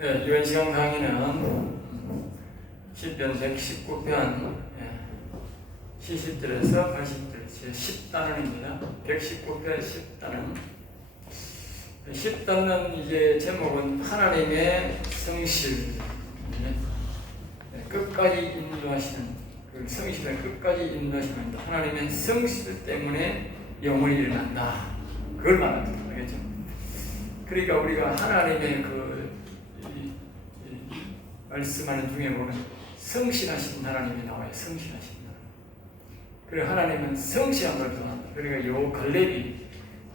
네, 이번 시간 강의는 시편 119편 70절에서 80절 제 10단원입니다. 119편 10단원 10단원 이제 제목은 하나님의 성실 네, 끝까지 인도하시는 그 성실을 끝까지 인도하시는 하나님의 성실 때문에 영원히 일어난다. 그걸 말합니다. 알겠죠? 그러니까 우리가 하나님의 그 말씀하는 중에 보면 성실하신 하나님이 나와요. 성실하신 하나님. 그리고 하나님은 성실한 걸 좋아한다. 그러니까 요 갈렙이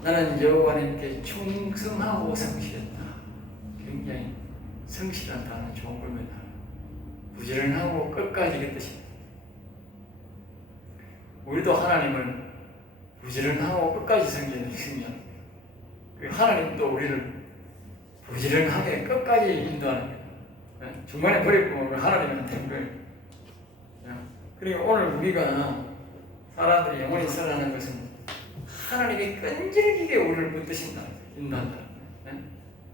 나는 여호와 님께 충성하고 성실했다. 굉장히 성실한다는 좋은 겁니다. 부지런하고 끝까지 그 뜻입니다. 우리도 하나님을 부지런하고 끝까지 섬기면 그 하나님도 우리를 부지런하게 끝까지 인도하는? 중간에 버리고 하나님한테. 네? 그리고 오늘 우리가 사람들이 영원히 살아가는 것은 하나님이 끈질기게 우리를 붙드신다, 인도한다. 네?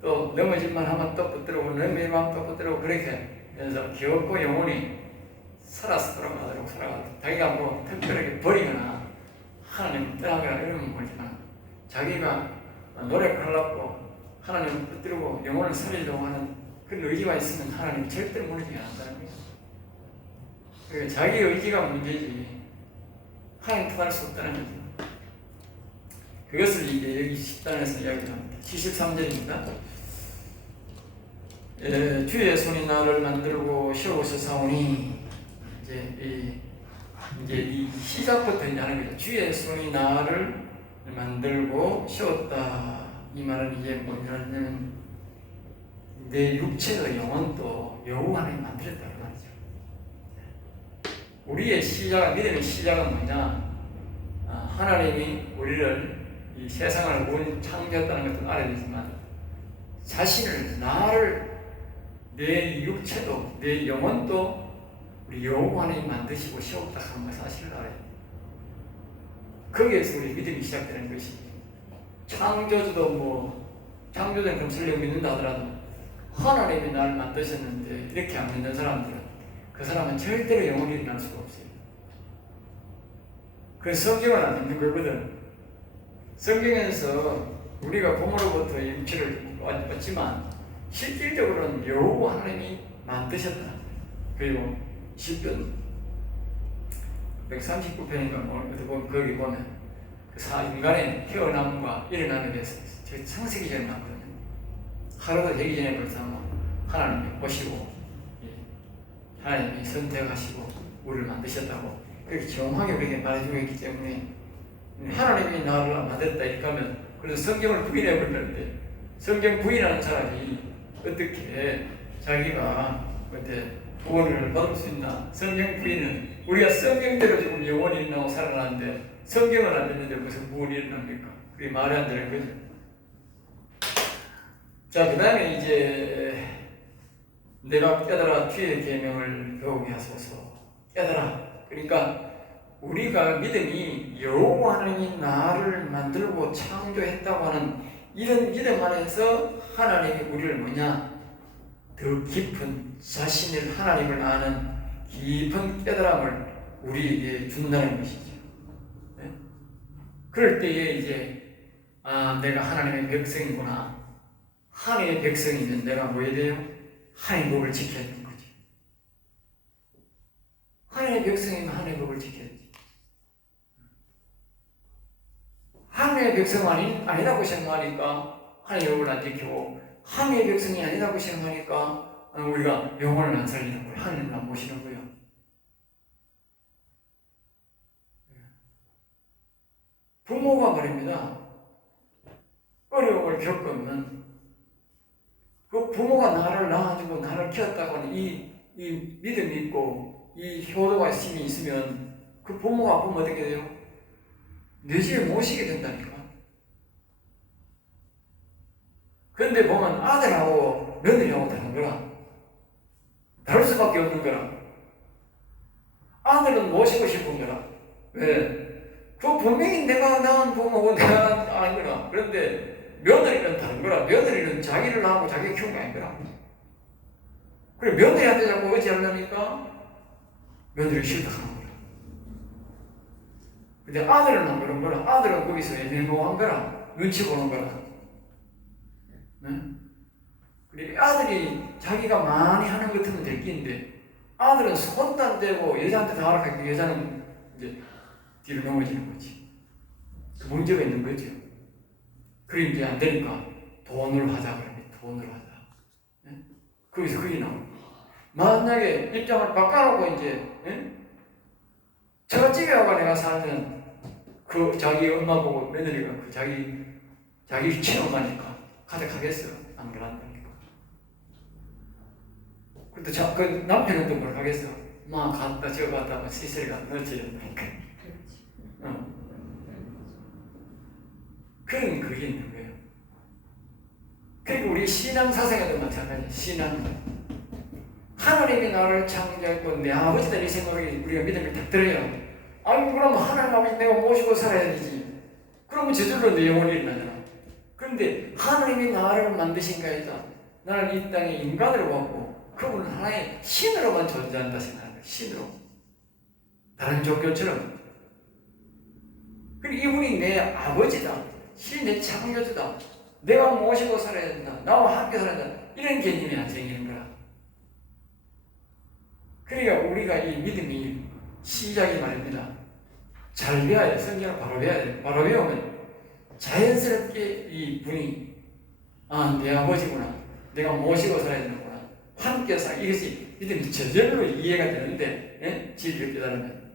또 넘어질만 하면 또 붙들고 넘어질만 또 붙들고 그렇게 해서 귀엽고 영원히 살아서 돌아가도록 살아가도록 자기가 뭐 특별하게 버리거나 하나님 떠나거나 이러면 모르지만 자기가 노력하려고 하나님 붙들고 영혼을 살리려고 하는 그런 의지가 있으면 하나님 절대 무너지게 안 한다는 거예요. 그러니까 자기 의지가 문제지 하나님 떠날 수 없다는 거죠. 그것을 이제 여기 10단에서 이야기합니다. 73절입니다. 예, 주의 손이 나를 만들고 세우소사오니 이제 이 이제 이 시작부터 이제 하는 거죠. 주의 손이 나를 만들고 세웠다. 이 말은 이제 뭐냐면 내 육체도 영혼도 여호와 하나님 만들었다는 말이죠. 우리의 시작, 믿음의 시작은 뭐냐? 아, 하나님이 우리를 이 세상을 문 창조했다는 것도 알아야 되지만 자신을 나를 내 육체도 내 영혼도 우리 여호와 하나님 만드시고 세웠다 하는 걸 사실을 알아야 돼. 거기에서 우리 믿음이 시작되는 것이 창조주도 뭐 그럼 설령 믿는다 하더라도 하나님이 나를 만드셨는데 이렇게 안 믿는 사람들은 그 사람은 절대로 영원히 일어날 수가 없어요. 그 성경을 안 믿는 거거든. 성경에서 우리가 부모로부터 육체를 얻지만 실질적으로는 여호와 하나님이 만드셨다. 그리고 10편 139편인가 뭐 거기 보면 그 사, 인간의 태어남과 일어남에 대해서 저 창세기 전에 나거든요. 하루도 되기 전에 벌써 뭐 하나님이 보시고 예, 하나님이 선택하시고 우리를 만드셨다고 그렇게 정확하게 우리에게 말해주고 있기 때문에 하나님이 나를 만들었다 이렇게 하면 그래서 성경을 부인해 버리는데 성경 부인하는 사람이 어떻게 자기가 어때 구원을 받을 수 있나? 성경 부인은 우리가 성경대로 지금 영원히 일어나고 살아나는데 성경을 안 듣는데 무슨 무엇이 일어납니까? 그게 말이 안 되는 거죠. 자, 그 다음에 이제 내가 깨달아 주의 계명을 배우게 하소서. 깨달아. 그러니까 우리가 믿음이 여호와 하나님이 나를 만들고 창조했다고 하는 이런 믿음 안에서 하나님이 우리를 뭐냐 더 깊은 자신을 하나님을 아는 깊은 깨달음을 우리에게 준다는 것이죠. 네? 그럴 때에 이제 아 내가 하나님의 백성이구나. 하나님의 백성이면 내가 뭐 해야 돼요? 하나님의 법을 지켜야 되는 거죠. 하나님의 백성이면 하나님의 법을 지켜야 지. 하나님의 백성 아니, 아니라고 생각하니까 하나님의 법을 안 지키고 하나님의 백성이 아니라고 생각하니까 우리가 영혼을 안 살리는 거예요. 하나님을 안 모시는 거예요. 부모가 말입니다. 어려움을 겪으면 그 부모가 나를 낳아주고 나를 키웠다고 하는 이, 이 믿음이 있고 이 효도가 힘이 있으면 그 부모가 아프면 어떻게 돼요? 내 집에 모시게 된다니까. 그런데 보면 아들하고 며느리하고 다른 거라. 다를 수밖에 없는 거라. 아들은 모시고 싶은 거라. 왜? 그 분명히 내가 낳은 부모고 내가 아닌 거라. 그런데 며느리는 다른 거라. 며느리는 자기를 낳고 자기가 키운 게 아닌 거라. 그래 며느리한테 자꾸 어찌하려니까 며느리 싫다 하는 거야. 근데 아들은 그런 거라 아들은 거기서 애매모호한 거라 눈치 보는 거라. 네? 그래 아들이 자기가 많이 하는 것 같으면 될 끼인데 아들은 안 대고 여자한테 다 허락하고 여자는 이제 뒤로 넘어지는 거지. 그 문제가 있는 거죠. 그래 이제 안 되니까 돈을 하자 그러니 돈을 하자. 예? 거기서 그게 나오. 만약에 입장을 바꿔놓고 이제 예? 가 내가 살면 그 자기 엄마 보고 며느리가 그 자기 자기 친엄마니까 가득하겠어요. 안 그런다니까. 근데 자, 그 남편은 또 뭘 하겠어? 막 갔다 저 갔다 막 시세를 갔다 넣지 이런다니까. 어. 그런 그게 있는 거예요. 그리고 우리 신앙 사상에도 마찬가지. 신앙. 하나님이 나를 창조했고 내 아버지다 이 생각이 우리가 믿음을 딱 들어요. 아니 그럼 하나님 아버지 내가 모시고 살아야 되지. 그러면 저절로 내 영혼이 일어나잖아. 그런데 하나님이 나를 만드신 가이다. 나는 이 땅에 인간으로 왔고 그분은 하나의 신으로만 존재한다 생각하는 거야. 신으로. 다른 종교처럼. 그리고 이분이 내 아버지다. 신이 내 창조주다. 내가 모시고 살아야 된다. 나와 함께 살아야 된다. 이런 개념이 안 생기는 거야. 그러니까 우리가 이 믿음이 시작이 말입니다. 잘 배워야 돼. 성경을 바로 배워야 돼. 바로 배우면 자연스럽게 이 분이 아, 내 아버지구나. 내가 모시고 살아야 되는구나. 함께 살 이것이 믿음이 저절로 이해가 되는데 예? 진리를 깨달으면.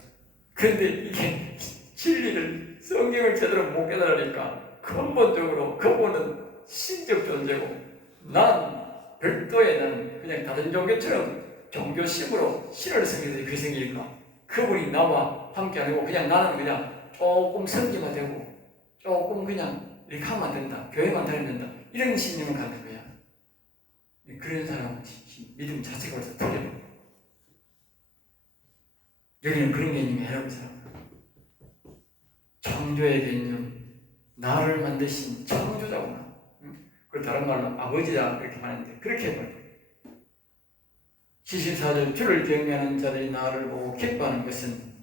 그런데 이게 진리를 성경을 제대로 못 깨달으니까 근본적으로 그분은 신적 존재고 난 별도의 나는 그냥 다른 종교처럼 종교심으로 신을 섬기듯이 그렇게 생기니까? 그분이 나와 함께 안 하고 그냥 나는 그냥 조금 섬기면 되고 조금 그냥 이렇게 하면 된다 교회만 다니면 된다. 이런 신념을 갖는 거야. 그런 사람은 믿음 자체가 벌써 틀려요. 여기는 그런 개념이 해로운 사람. 창조의 개념 나를 만드신 창조자구나 그 다른 말로 아버지다 그렇게 말하는데 그렇게 해버려요 74절 주를 경외하는 자들이 나를 보고 기뻐하는 것은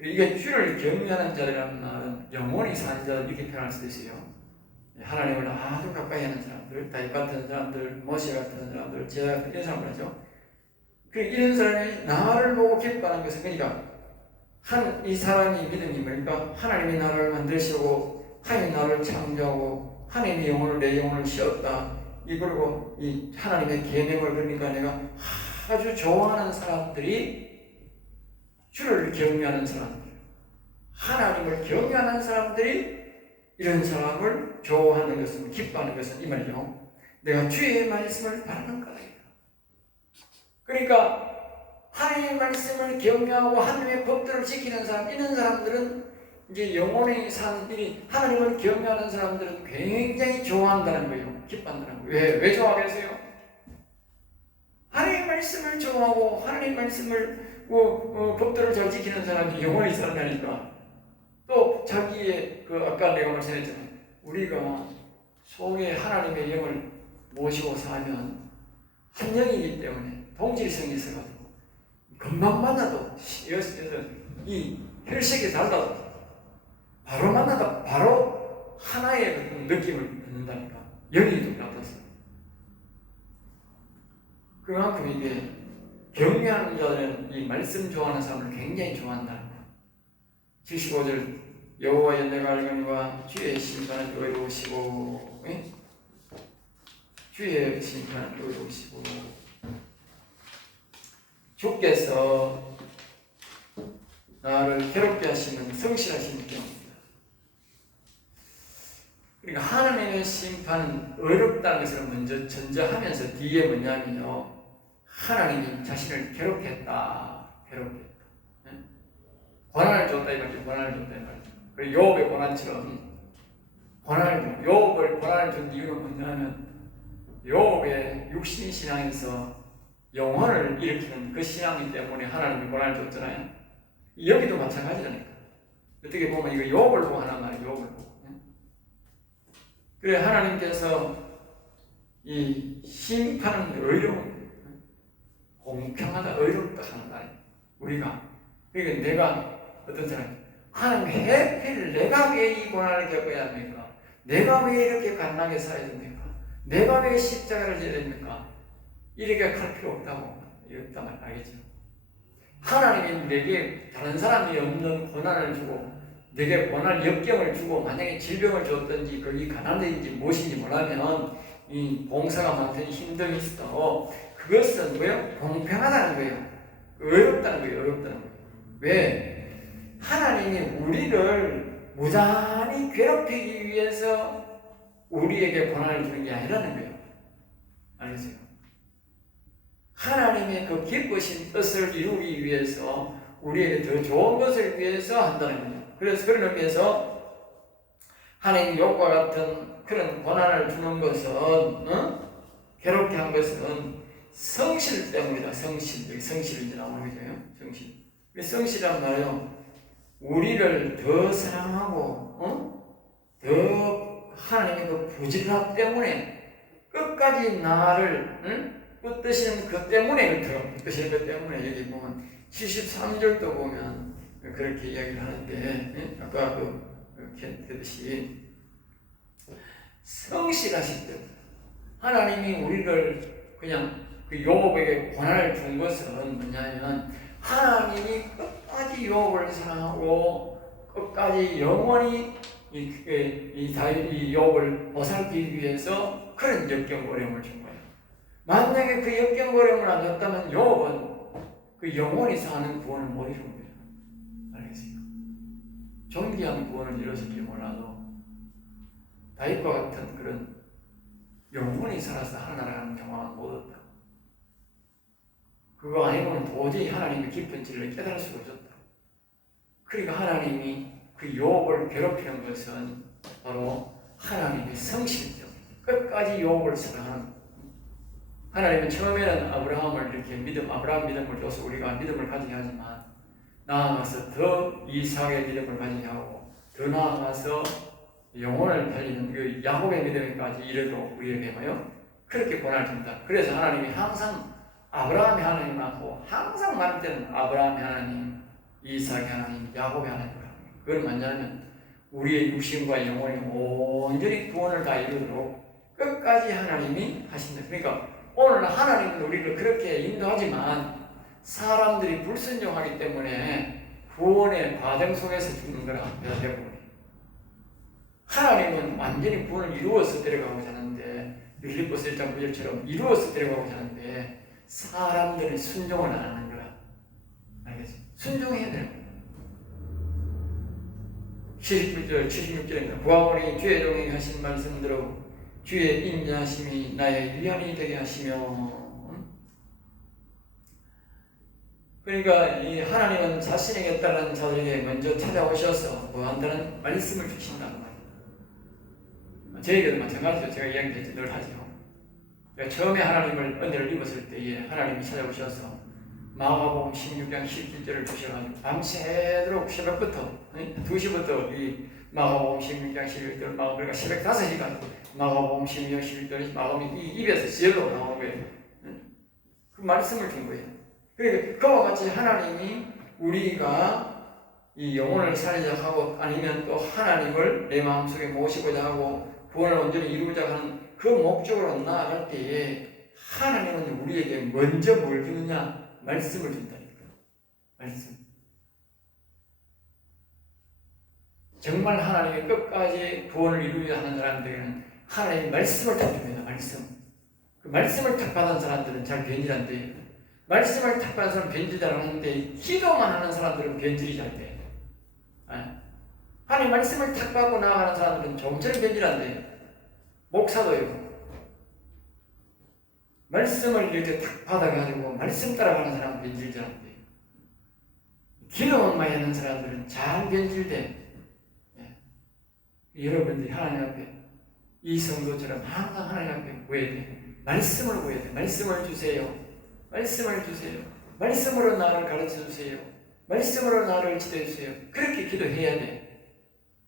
이게 주를 경외하는 자들이라는 말은 영원히 사는 자들 이렇게 표현할 수도 있어요. 하나님을 아주 가까이 하는 사람들, 다윗 같은 사람들, 모세 같은 사람들, 제자 같은 이런 사람들 하죠. 그 이런 사람이 나를 보고 기뻐하는 것은 그러니까 한 이 사람이 믿음이 뭐니까 하나님이 나를 만드시고 하나님이 나를 창조하고 하나님이 영혼을 내 영혼을 씌웠다. 이 그리고 이 하나님의 계명을 그러니까 내가 아주 좋아하는 사람들이 주를 경외하는 사람들, 하나님을 경외하는 사람들이 이런 사람을 좋아하는 것은 기뻐하는 것은 이 말이죠. 내가 주의 말씀을 바라는 거예요. 그러니까 하나님의 말씀을 경외하고 하나님의 법들을 지키는 사람, 이런 사람들은 이제 영혼의 사람들이 하나님을 경외하는 사람들은 굉장히 좋아한다는 거예요. 기뻐한다는 거예요. 왜, 왜 좋아하겠어요? 하나님의 말씀을 좋아하고 하나님의 말씀을 어, 어, 법들을 잘 지키는 사람이 영원히 살아나니까 또 자기의 그 아까 내가 말씀했잖아요. 우리가 속에 하나님의 영을 모시고 살면 한 영이기 때문에 동질성이 있어가지고 금방 만나도 이 혈색이 달라도 바로 만나다 바로 하나의 그 느낌을 받는다니까 영이 똑같았어. 그만큼 이게 경외하는 자들은 이 말씀 좋아하는 사람을 굉장히 좋아한다. 75절 여호와의 내가 알거니와 주의 심판은 의로우시고 예? 주의 심판은 의로우시고 주께서 나를 괴롭게 하시는 성실하신 경입니다. 그러니까 하나님의 심판은 어렵다는 것을 먼저 전제하면서 뒤에 뭐냐면요. 하나님이 자신을 괴롭혔다. 괴롭혔다. 네? 고난을 줬다 이 말이죠. 고난을 줬다 이 말이죠. 그리고 요업의 고난처럼 고난을 요업을 고난을 준 이유는 뭐냐면 요업의 육신 신앙에서 영혼을 일으키는 그 신앙이 때문에 하나님이 고난을 줬잖아요. 여기도 마찬가지라니까. 어떻게 보면 이거 요업을 보고 하는 말이에요. 요업을 보고. 네? 그래 하나님께서 이 심판은 의로운 공평하다, 의롭다 하는 날. 우리가. 그러니까 내가 어떤 사람, 하나님 해필 내가 왜 이 고난을 겪어야 합니까? 내가 왜 이렇게 갓나게 살아야 됩니까? 내가 왜 십자가를 져야 됩니까? 이렇게 할 필요 없다고. 이렇단 말 알겠죠? 하나님이 내게 다른 사람이 없는 고난을 주고 내게 고난 역경을 주고 만약에 질병을 줬든지 그게 가난인지 무엇인지 몰라면 이 봉사가 많든 힘듦이 있어도 그것은 뭐예요? 공평하다는 거예요. 어렵다는 거예요. 어렵다는 거예요. 왜? 하나님이 우리를 무단히 괴롭히기 위해서 우리에게 고난을 주는 게 아니라는 거예요. 알겠어요? 하나님의 그 기쁘신 뜻을 이루기 위해서 우리에게 더 좋은 것을 위해서 한다는 거예요. 그래서 그런 의미에서 하나님 욕과 같은 그런 고난을 주는 것은 어? 괴롭게 한 것은 성실 때문이다. 성실 여기 성실이 나오는 거죠. 성실. 그 성실이란 말이요. 우리를 더 사랑하고 어? 더 하나님의 그 부지런함 때문에 끝까지 나를 응? 붙드시는 그 때문에 그렇더라고. 붙드시는 그 때문에 여기 보면 73절도 보면 그렇게 이야기를 하는데 예? 아까 그 켄트듯이 성실하실 때 하나님이 우리를 그냥 그 욥에게 고난을 준 것은 뭐냐면 하나님이 끝까지 욥을 사랑하고 끝까지 영원히 이, 이, 이, 욥을 보살피기 위해서 그런 역경 어려움을 준 거예요. 만약에 그 역경 어려움을 안 줬다면 욥은 그 영원히 사는 구원을 못 이룬 거예요. 알겠어요? 존귀한 구원을 이뤘을지 몰라도 다윗과 같은 그런 영원히 살아서 하나님을 경험을 못 얻었다. 그거 아니면 도저히 하나님의 깊은 진리를 깨달을 수가 없었다. 그러니까 하나님이 그 욥을 괴롭히는 것은 바로 하나님의 성실적 끝까지 욥을 사랑하는 하나님은 처음에는 아브라함을 이렇게 믿음 아브라함 믿음을 줘서 우리가 믿음을 가지게 하지만 나아가서 더 이삭의 믿음을 가지게 하고 더 나아가서 영혼을 살리는 그 야곱의 믿음까지 이르도록 우리에게 뭐요? 그렇게 권한을 줍니다. 그래서 하나님이 항상 아브라함의 하나님 하고 항상 말할 때는 아브라함의 하나님, 이삭의 하나님, 야곱의 하나님 그걸 뭐냐면 우리의 육신과 영혼이 온전히 구원을 다 이루도록 끝까지 하나님이 하신다. 그러니까 오늘 하나님은 우리를 그렇게 인도하지만 사람들이 불순종하기 때문에 구원의 과정 속에서 죽는 거라 대부분. 하나님은 완전히 구원을 이루어서 데려가고자 하는데 빌립보스 1장 9절처럼 이루어서 데려가고자 하는데 사람들이 순종을 안 하는 거라. 알겠지? 순종해야 돼요. 79절, 76절입니다. 부하오니 주의 종이 하신 말씀대로 주의 인자하심이 나의 위안이 되게 하시며 그러니까 이 하나님은 자신에게 따른 자들에게 먼저 찾아오셔서 뭐한다는 말씀을 주신다는 말이에요. 저에게도 마찬가지죠. 제가 이야기했죠. 늘 하죠. 처음에 하나님을 은혜를 입었을 때에 하나님이 찾아오셔서 마가복음 16장 17절을 주셔가지고 밤새도록 새벽부터 2시부터 이 마가복음 16장 11절 마가 그러니까 새벽 5시간 마가복음 16장 11절이 마가복음 이 입에서 지혜로 나오는 거예요. 그 말씀을 준 거예요. 그러니까 그와 같이 하나님이 우리가 이 영혼을 살리자 하고 아니면 또 하나님을 내 마음속에 모시고자 하고 구원을 온전히 이루고자 하는 그 목적으로 나아갈 때에 하나님은 우리에게 먼저 뭘 주느냐? 말씀을 준다니까. 말씀. 정말 하나님의 끝까지 구원을 이루고자 하는 사람들에게는 하나님의 말씀을 탁 줍니다. 말씀. 그 말씀을 탁 받은 사람들은 잘 변질한대요. 말씀을 탁 받은 사람은 변질 잘 하는데 기도만 하는 사람들은 변질이 잘 돼. 하나님 말씀을 탁 받고 나아가는 사람들은 좀처럼 변질한대요. 목사도요. 말씀을 이렇게 탁 받아가지고 말씀 따라가는 사람은 변질잘 안 돼. 기도만 많이 하는 사람들은 잘 변질돼. 예. 여러분들이 하나님 앞에 이 성도처럼 항상 하나님 앞에 구해야 돼. 말씀을 구해야 돼. 말씀을 주세요. 말씀을 주세요. 말씀으로 나를 가르쳐 주세요. 말씀으로 나를 지도해 주세요. 그렇게 기도해야 돼.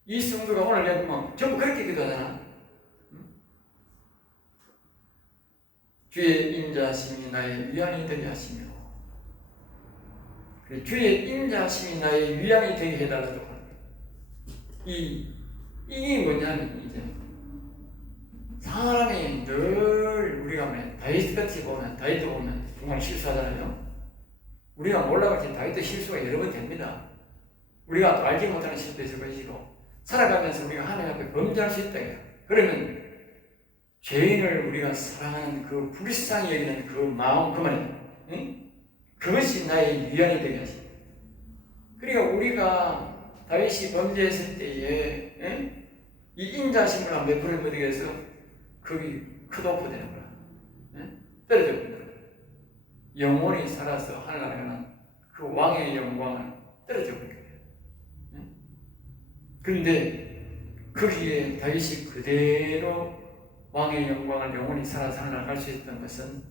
이 성도가 오늘 내가 뭐 전부 그렇게 기도하잖아. 주의 인자심이 나의 위안이 되게 하시며 주의 인자심이 나의 위안이 되게 해달라고 합니다. 이 이게 뭐냐면 이제 사람이 늘 우리가 뭐 다이어트 같이 보면 다이어트 보면 정말 실수하잖아요. 우리가 때 다이어트 실수가 여러 번 됩니다. 우리가 또 알지 못하는 실수도 있을 것이고 살아가면서 우리가 하나님 앞에 범죄할 수 있다. 그러면 죄인을 우리가 사랑하는 그 불쌍히 여기는 그 마음 그 말이에요. 응? 그것이 나의 위안이 하시. 그러니까 우리가 다윗이 범죄했을 때에 응? 이 인자심을 한몇 프로 못하게 해서 거기 컷오프 되는 거야. 응? 떨어져 버린다. 영원히 살아서 하늘나라는 그 왕의 영광을 떨어져 버린. 응? 그런데 거기에 다윗이 그대로 왕의 영광을 영원히 살아서 하늘나라 갈수 있던 것은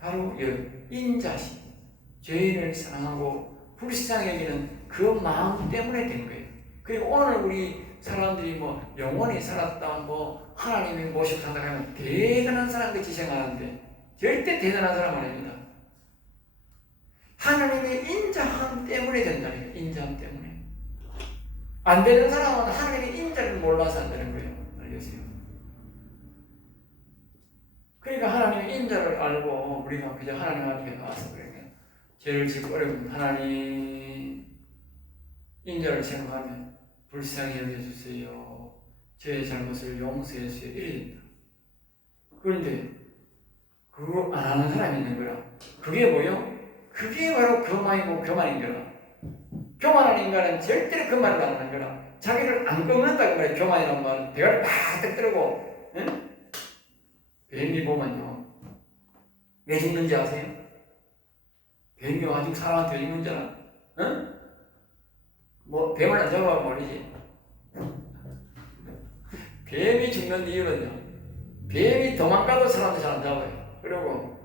바로 이 인자심, 죄인을 사랑하고 불쌍히 여기는 그 마음 때문에 된 거예요. 그리고 오늘 우리 사람들이 뭐 영원히 살았다, 뭐 하나님이 모셨다 하면 대단한 사람 같이 생각하는데 절대 대단한 사람 아닙니다. 하나님의 인자함 때문에 된다는 거예요. 인자함 때문에. 안 되는 사람은 하나님의 인자를 몰라서 안 되는 거예요. 알겠어요? 그러니까 하나님의 인자를 알고 우리가 그저 하나님 앞에 나와서 그러니까 죄를 짓고 어려운 하나님 인자를 생각하면 불쌍히 여겨주세요. 제 잘못을 용서해 주세요. 이래야. 그런데 그거 안 하는 사람이 있는 거야. 그게 뭐요? 그게 바로 교만이고 교만인 거라. 교만한 인간은 절대로 그 말을 안 하는 거라. 자기를 안 끊는다고 그래. 교만이란 말은 대가리 바짝 들고 응? 뱀이 보면요. 왜 죽는지 아세요? 뱀이 아직 죽는 줄 알아. 응? 뭐, 뱀을 안 잡아봐 모르지. 뱀이 죽는 이유는요. 뱀이 도망가도 사람들 잘 안 잡아요. 그리고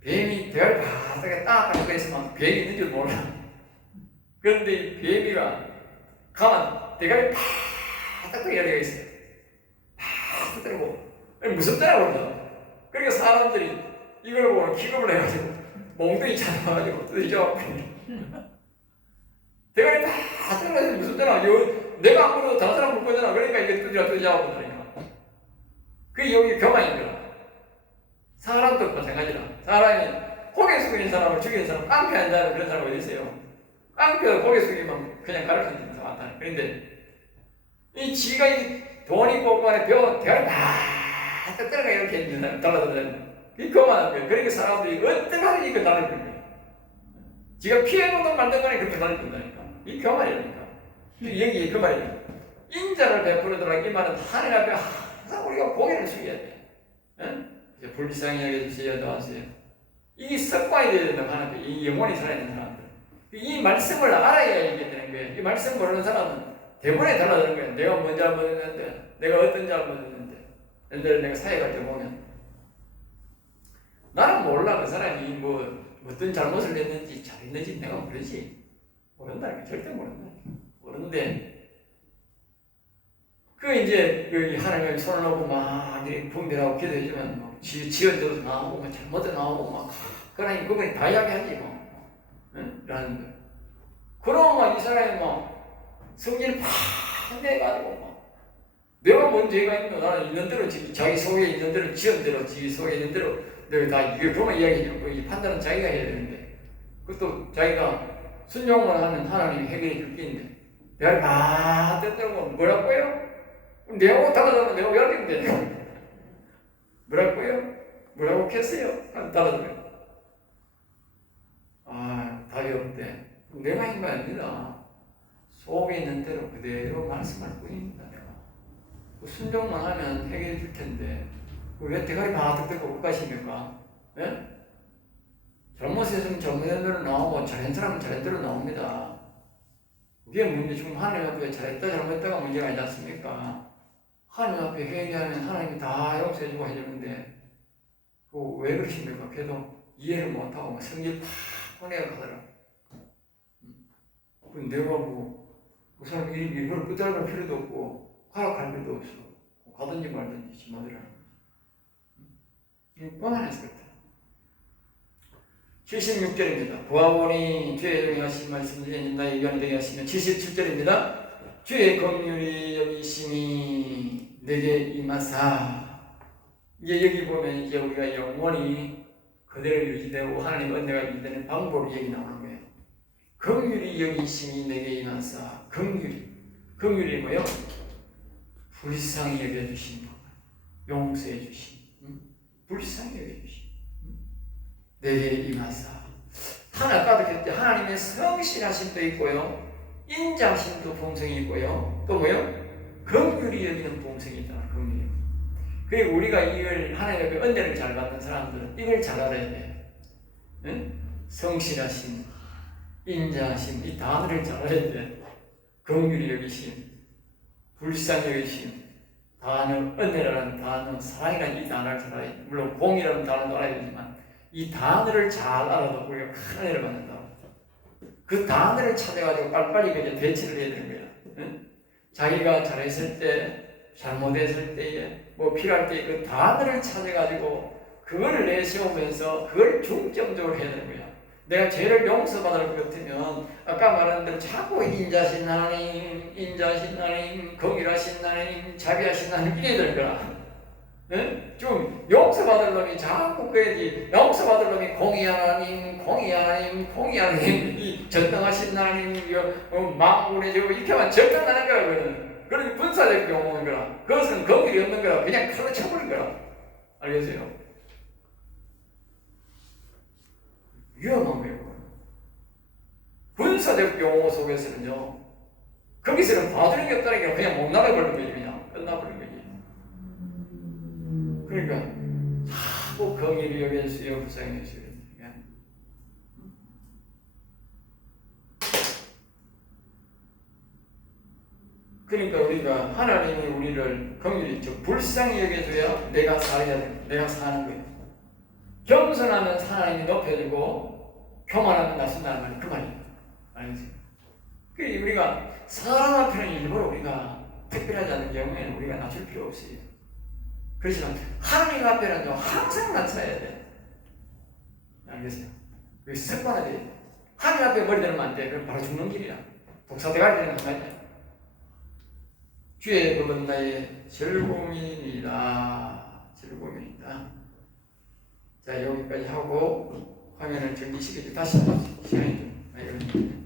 뱀이 대가리 바닥에 딱 앉아 있으면 뱀이 있는 줄 몰라. 그런데 이 뱀이가 가만 대가리 바닥 열려 있어요. 바닥 들고 무섭더라고 그러죠. 그러니까 사람들이 이걸 보고 기겁을 해가지고 몽둥이 잡아가지고 뜯어져. 대가리 다 떨어져서 무섭잖아. 요, 내가 안 물어도 다른 사람 물 거잖아. 그러니까 이게 뜯어져 뜯어져 보더라니까. 그게 여기 거야. 사람도 마찬가지라. 사람이 고개 숙이는 사람을 죽이는 사람, 깡패 한다는 그런 사람 어디 있어요? 깡패가 고개 숙이면 그냥 가르치는 사람 많다. 그런데 이 지가 이 돈이 뽑고 벼 대가리 다 떨어가 이렇게 있는 사람 달라들는 이 교만한 거예요. 그러니까 사람들이 어떤 하는 이거 달라는 거예요. 지가 피해보도 만든 거니 그렇게 달라준다니까. 이 교만이라니까. 여기 그 말이에요. 인자를 베풀어달라 이 말은 하늘 앞에 항상 우리가 고개를 숙여야 돼. 응? 이제 불쌍히 여겨주세요, 도와주세요. 이게 습관이 되어야 된다, 하나님 앞에. 이 영혼이 살아있는 사람들. 이 말씀을 알아야 이게 되는 거예요. 이 말씀 모르는 사람은 대본에 달라지는 거예요. 내가 뭔 잘못했는데, 내가 어떤 잘못했는데. 옛날에 내가 사회 갈 때 보면, 나는 몰라, 그 사람이 뭐, 어떤 잘못을 했는지, 잘했는지 내가 모르지. 모른다니까, 절대 모른다. 모르는데, 그 이제 그 하나님의 손을 놓고 막 이렇게 분별하고 기도해주면 뭐 지, 지연도 나오고 뭐 잘못도 나오고 막 그러니 그분이 다 이야기하지 뭐. 응? 라는 거 그러면 이 사람이 막 성질 팍 내가지고 막 내가 뭔 죄가 있노? 나는 있는 대로 지- 자기 속에 있는 대로 지은 대로 자기 속에 있는 대로 내가 다 이게 그만 이야기해주고 이 판단은 자기가 해야 되는데. 그것도 자기가 순종만 하면 하나님이 해결해 줄 게 있는데 내가 다 뜻대로 뭐라고요? 내하고 달라지면 내가 왜 알겠는데? 뭐라고요? 뭐라고 했어요? 달라져요. 아, 답이 없대. 내가 한 게 아니라 속에 있는 대로 그대로 말씀할 뿐입니다. 내가. 그 순종만 하면 해결해 줄 텐데 그왜 대가리 바득 들고 끝까십니까? 예? 잘못했으면 잘못한 대로 나오고 잘한 사람은 잘한 대로 나옵니다. 그게 문제 지금 하나님 앞에 잘했다 잘못했다가 문제가 아니지 않습니까? 하나님 앞에 회개하면 하나님이 다 용서해주고 해주는데 그왜 그러십니까? 그래도 이해를 못하고 막 성질 팍 꺼내가 가더라. 그 내가 뭐, 그 사람 일, 일부러 끄달릴 필요도 없고, 허락할 필요도 없어. 가든지 말든지 거지. 뻥 하나 있을 것 같아. 76절입니다. 보아보니 주의 영하신 말씀을 나의 의견 되게 하시면 77절입니다. 주의 긍휼이 여기심이 내게 임하사 이제 여기 보면 이제 우리가 영원히 그대로 유지되고 하나님 은혜가 유지되는 방법이 얘기 나오는 거예요. 긍휼이 여기심이 내게 임하사 긍휼이 긍휼이 뭐요? 불쌍히 여겨주신 분 용서해 주신 응? 불쌍히 여겨주신 응? 내게 임하사. 하나 아까도 그랬대 하나님의 성실하심도 있고요. 인자심도 봉성이 있고요. 또 뭐요? 긍휼이 여기는 봉성이 있다. 긍휼이. 그리고 우리가 이걸 하나님의 그 은혜를 잘 받는 사람들은 이걸 잘 알아야 돼. 응? 성실하심 인자심 이 단어를 잘 알아야 돼. 긍휼이 여기심 불쌍히 여기심. 단어, 은혜라는 단어, 사랑이라는 이 단어를 잘 알아야 돼. 물론 공이라는 단어도 알아야 되지만 이 단어를 잘 알아도 우리가 큰 은혜를 받는다. 그 단어를 찾아가지고 빨리빨리 그냥 대처를 해야 되는 거야. 응? 자기가 잘했을 때, 잘못했을 때에, 뭐 필요할 때 그 단어를 찾아가지고 그걸 내세우면서 그걸 중점적으로 해야 되는 거야. 내가 죄를 용서받을 것 같으면 아까 말한 대로 자꾸 인자신 하나님, 인자신 하나님, 긍일하신 하나님, 자비하신 하나님 이래야 될 거야. 예? 놈이 자꾸 그래야지 용서 받을 놈이 공의 하나님, 공의 하나님, 공의 하나님, 이 전능하신 하나님, 어, 망군의 저 이렇게만 접근하는 거야 그거는. 그런 분사적 경우는 거라. 그것은 긍일이 없는 거라. 그냥 칼로 쳐버린 거라. 알겠어요? 위험한 거예요. 군사적 용어 속에서는요, 거기서는 봐주는 게 없다니까 그냥 못 나가버리는 거지, 그냥. 끝나버리는 거지. 그러니까, 자꾸 경일이 여겨주세요, 불쌍해주세요. 그러니까 우리가 하나님이 우리를 긍휼히 좀 불쌍히 여겨줘야 내가 살아야 돼. 내가 사는 거예요. 겸손하면 하나님이 높여주고 교만하면 낮춘다는 말이 그 말이에요. 알겠어요? 그 우리가 사람 앞에는 일부러 우리가 특별하지 않은 경우에는 우리가 낮출 필요 없어요. 그렇지만 하나님 앞에는 좀 항상 낮춰야 돼. 알겠어요? 그 습관이 돼. 하나님 앞에 머리 들면 안 돼. 그럼 바로 죽는 길이야. 독사 대가리 되는 한마디야. 주의 법은 나의 즐거움이니라. 즐거움이다. 자 여기까지 하고 화면을 정리시키지 다시 시간이 좀 많이 걸립니다.